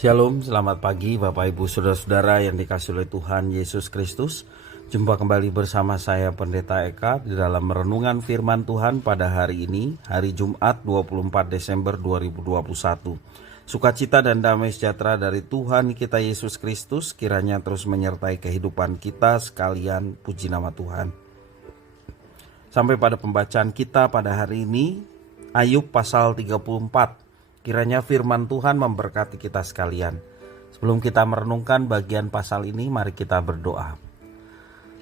Shalom, selamat pagi Bapak Ibu Saudara-saudara yang dikasihi oleh Tuhan Yesus Kristus. Jumpa kembali bersama saya Pendeta Eka di dalam renungan firman Tuhan pada hari ini, hari Jumat 24 Desember 2021. Sukacita dan damai sejahtera dari Tuhan kita Yesus Kristus kiranya terus menyertai kehidupan kita sekalian, puji nama Tuhan. Sampai pada pembacaan kita pada hari ini, Ayub pasal 34. Kiranya firman Tuhan memberkati kita sekalian. Sebelum kita merenungkan bagian pasal ini, mari kita berdoa.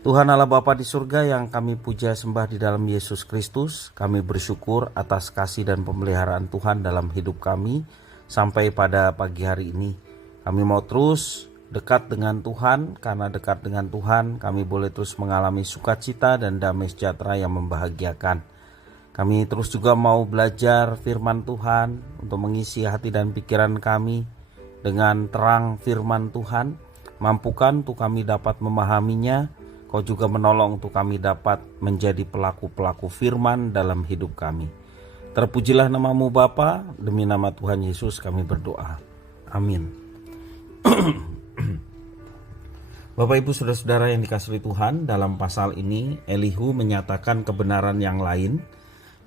Tuhan Allah Bapa di surga yang kami puja sembah di dalam Yesus Kristus, kami bersyukur atas kasih dan pemeliharaan Tuhan dalam hidup kami sampai pada pagi hari ini. Kami mau terus dekat dengan Tuhan, karena dekat dengan Tuhan kami boleh terus mengalami sukacita dan damai sejahtera yang membahagiakan. Kami terus juga mau belajar firman Tuhan untuk mengisi hati dan pikiran kami dengan terang firman Tuhan. Mampukan untuk kami dapat memahaminya. Kau juga menolong untuk kami dapat menjadi pelaku-pelaku firman dalam hidup kami. Terpujilah namamu Bapa, demi nama Tuhan Yesus kami berdoa. Amin. Bapak Ibu Saudara-saudara yang dikasihi Tuhan, dalam pasal ini Elihu menyatakan kebenaran yang lain,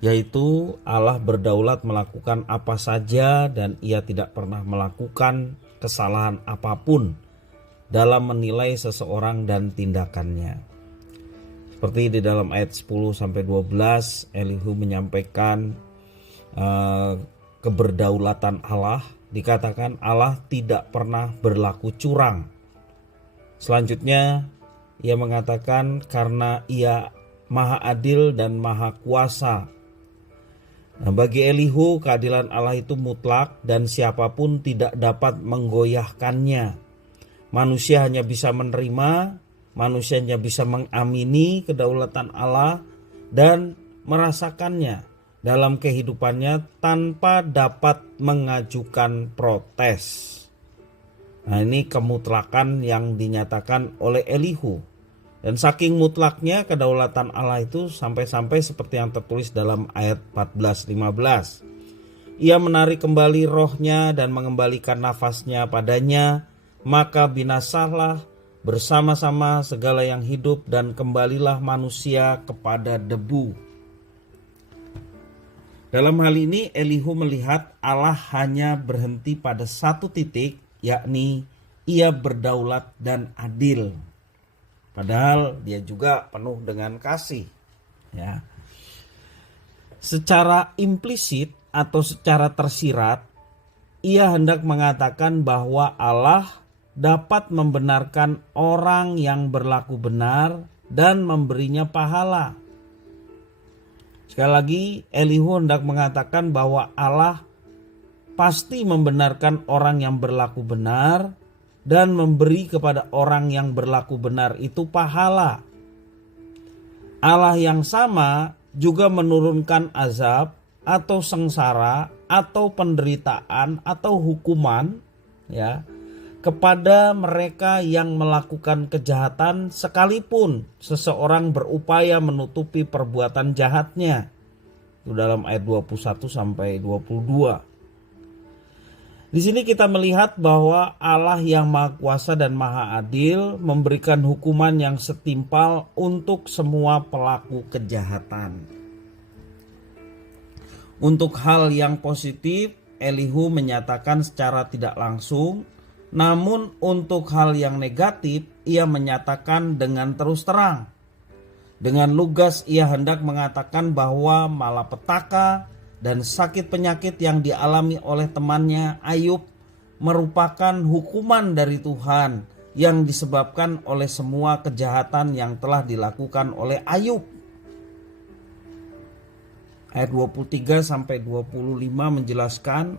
yaitu Allah berdaulat melakukan apa saja dan ia tidak pernah melakukan kesalahan apapun dalam menilai seseorang dan tindakannya. Seperti di dalam ayat 10-12 Elihu menyampaikan keberdaulatan Allah, dikatakan Allah tidak pernah berlaku curang. Selanjutnya ia mengatakan karena ia maha adil dan maha kuasa. Nah, bagi Elihu keadilan Allah itu mutlak dan siapapun tidak dapat menggoyahkannya. Manusia hanya bisa menerima, manusia hanya bisa mengamini kedaulatan Allah dan merasakannya dalam kehidupannya tanpa dapat mengajukan protes. Nah, ini kemutlakan yang dinyatakan oleh Elihu. Dan saking mutlaknya kedaulatan Allah itu sampai-sampai seperti yang tertulis dalam ayat 14-15. Ia menarik kembali rohnya dan mengembalikan nafasnya padanya, maka binasalah bersama-sama segala yang hidup dan kembalilah manusia kepada debu. Dalam hal ini Elihu melihat Allah hanya berhenti pada satu titik, yakni ia berdaulat dan adil. Padahal dia juga penuh dengan kasih. Ya. Secara implisit atau secara tersirat, ia hendak mengatakan bahwa Allah dapat membenarkan orang yang berlaku benar dan memberinya pahala. Sekali lagi, Elihu hendak mengatakan bahwa Allah pasti membenarkan orang yang berlaku benar dan memberi kepada orang yang berlaku benar itu pahala. Allah yang sama juga menurunkan azab atau sengsara atau penderitaan atau hukuman ya kepada mereka yang melakukan kejahatan sekalipun seseorang berupaya menutupi perbuatan jahatnya. Itu dalam ayat 21 sampai 22. Di sini kita melihat bahwa Allah yang Maha Kuasa dan Maha Adil memberikan hukuman yang setimpal untuk semua pelaku kejahatan. Untuk hal yang positif, Elihu menyatakan secara tidak langsung, namun untuk hal yang negatif, ia menyatakan dengan terus terang. Dengan lugas ia hendak mengatakan bahwa malapetaka dan sakit penyakit yang dialami oleh temannya Ayub merupakan hukuman dari Tuhan yang disebabkan oleh semua kejahatan yang telah dilakukan oleh Ayub. Ayat 23-25 menjelaskan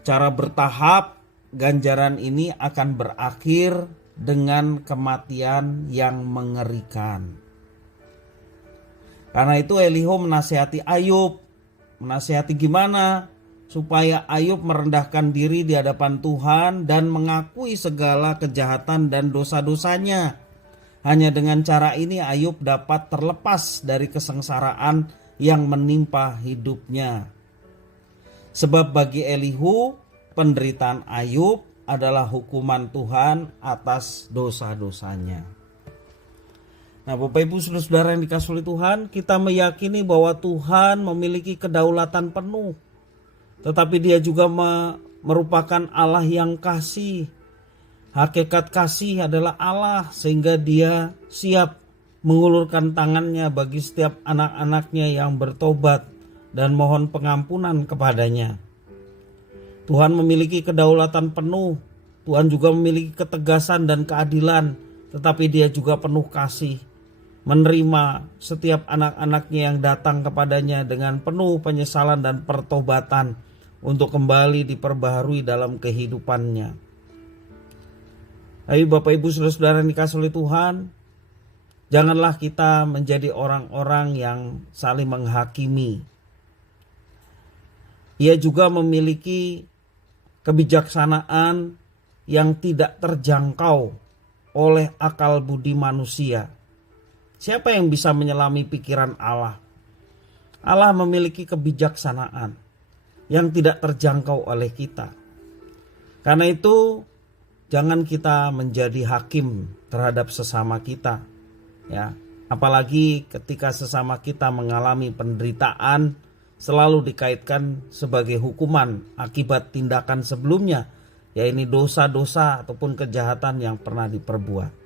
cara bertahap ganjaran ini akan berakhir dengan kematian yang mengerikan. Karena itu Elihu menasihati Ayub. Menasihati gimana? Supaya Ayub merendahkan diri di hadapan Tuhan dan mengakui segala kejahatan dan dosa-dosanya. Hanya dengan cara ini Ayub dapat terlepas dari kesengsaraan yang menimpa hidupnya. Sebab bagi Elihu penderitaan Ayub adalah hukuman Tuhan atas dosa-dosanya. Nah, Bapak Ibu Saudara-saudara yang dikasihi oleh Tuhan, kita meyakini bahwa Tuhan memiliki kedaulatan penuh. Tetapi Dia juga merupakan Allah yang kasih. Hakikat kasih adalah Allah, sehingga Dia siap mengulurkan tangannya bagi setiap anak-anaknya yang bertobat dan mohon pengampunan kepadanya. Tuhan memiliki kedaulatan penuh. Tuhan juga memiliki ketegasan dan keadilan, tetapi Dia juga penuh kasih, menerima setiap anak-anaknya yang datang kepadanya dengan penuh penyesalan dan pertobatan untuk kembali diperbaharui dalam kehidupannya. Ayo Bapak Ibu Saudara-saudara yang dikasihi oleh Tuhan, janganlah kita menjadi orang-orang yang saling menghakimi. Ia juga memiliki kebijaksanaan yang tidak terjangkau oleh akal budi manusia. Siapa yang bisa menyelami pikiran Allah? Allah memiliki kebijaksanaan yang tidak terjangkau oleh kita. Karena itu jangan kita menjadi hakim terhadap sesama kita, ya. Apalagi ketika sesama kita mengalami penderitaan, selalu dikaitkan sebagai hukuman akibat tindakan sebelumnya, yaitu dosa-dosa ataupun kejahatan yang pernah diperbuat.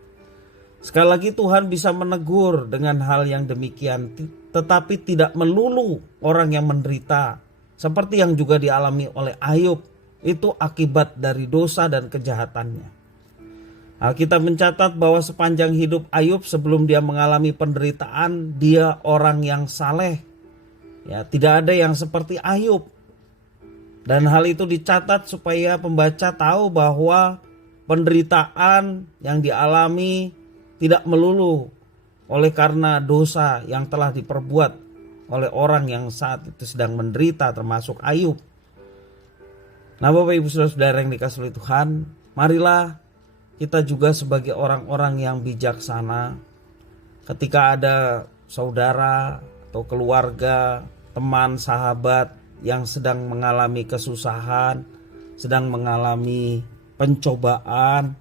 Sekali lagi Tuhan bisa menegur dengan hal yang demikian, tetapi tidak melulu orang yang menderita seperti yang juga dialami oleh Ayub, itu akibat dari dosa dan kejahatannya. Alkitab mencatat bahwa sepanjang hidup Ayub sebelum dia mengalami penderitaan, dia orang yang saleh. Ya, tidak ada yang seperti Ayub. Dan hal itu dicatat supaya pembaca tahu bahwa penderitaan yang dialami tidak melulu oleh karena dosa yang telah diperbuat oleh orang yang saat itu sedang menderita, termasuk Ayub. Nah, Bapak Ibu Saudara-saudara yang dikasihi oleh Tuhan, marilah kita juga sebagai orang-orang yang bijaksana ketika ada saudara atau keluarga, teman, sahabat yang sedang mengalami kesusahan, sedang mengalami pencobaan,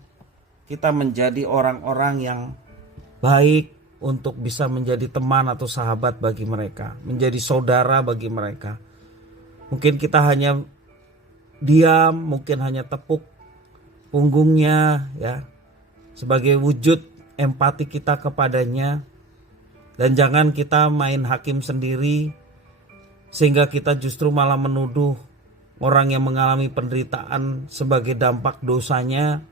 kita menjadi orang-orang yang baik untuk bisa menjadi teman atau sahabat bagi mereka, menjadi saudara bagi mereka. Mungkin kita hanya diam, mungkin hanya tepuk punggungnya, ya, sebagai wujud empati kita kepadanya. Dan jangan kita main hakim sendiri, sehingga kita justru malah menuduh orang yang mengalami penderitaan sebagai dampak dosanya,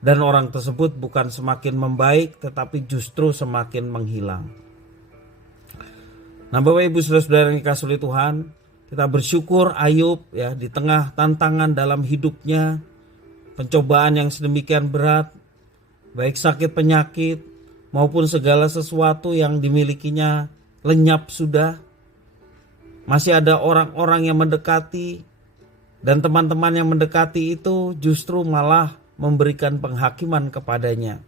dan orang tersebut bukan semakin membaik tetapi justru semakin menghilang. Nah, Bapak Ibu Saudara-saudara yang dikasihi oleh Tuhan, kita bersyukur Ayub, ya, di tengah tantangan dalam hidupnya, pencobaan yang sedemikian berat, baik sakit penyakit maupun segala sesuatu yang dimilikinya lenyap sudah, masih ada orang-orang yang mendekati, dan teman-teman yang mendekati itu justru malah memberikan penghakiman kepadanya.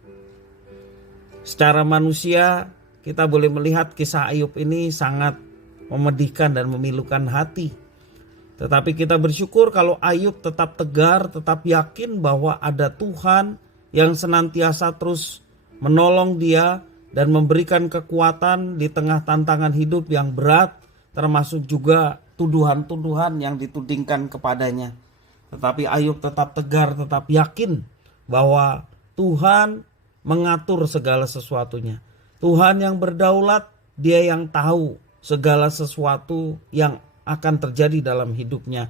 Secara manusia kita boleh melihat kisah Ayub ini sangat memedihkan dan memilukan hati. Tetapi kita bersyukur kalau Ayub tetap tegar, tetap yakin bahwa ada Tuhan yang senantiasa terus menolong dia dan memberikan kekuatan di tengah tantangan hidup yang berat, termasuk juga tuduhan-tuduhan yang ditudingkan kepadanya. Tetapi Ayub tetap tegar, tetap yakin bahwa Tuhan mengatur segala sesuatunya. Tuhan yang berdaulat, Dia yang tahu segala sesuatu yang akan terjadi dalam hidupnya.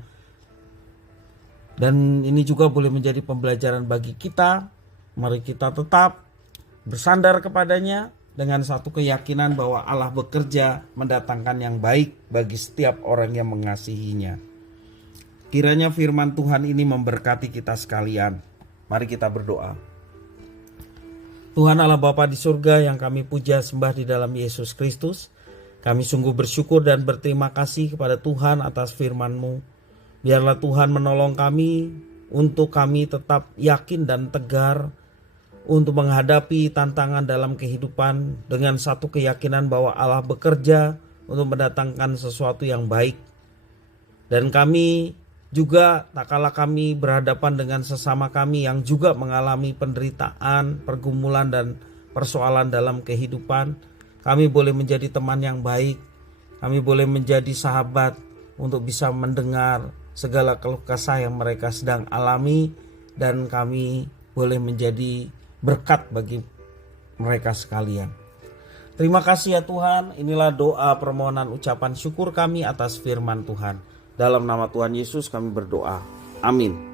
Dan ini juga boleh menjadi pembelajaran bagi kita. Mari kita tetap bersandar kepadanya dengan satu keyakinan bahwa Allah bekerja mendatangkan yang baik bagi setiap orang yang mengasihinya. Kiranya firman Tuhan ini memberkati kita sekalian. Mari kita berdoa. Tuhan Allah Bapa di surga yang kami puja sembah di dalam Yesus Kristus, kami sungguh bersyukur dan berterima kasih kepada Tuhan atas firman-Mu. Biarlah Tuhan menolong kami untuk kami tetap yakin dan tegar untuk menghadapi tantangan dalam kehidupan dengan satu keyakinan bahwa Allah bekerja untuk mendatangkan sesuatu yang baik. Dan kami Juga tak kala kami berhadapan dengan sesama kami yang juga mengalami penderitaan, pergumulan dan persoalan dalam kehidupan, kami boleh menjadi teman yang baik, kami boleh menjadi sahabat untuk bisa mendengar segala keluh kesah yang mereka sedang alami, dan kami boleh menjadi berkat bagi mereka sekalian. Terima kasih ya Tuhan, inilah doa permohonan ucapan syukur kami atas firman Tuhan. Dalam nama Tuhan Yesus kami berdoa. Amin.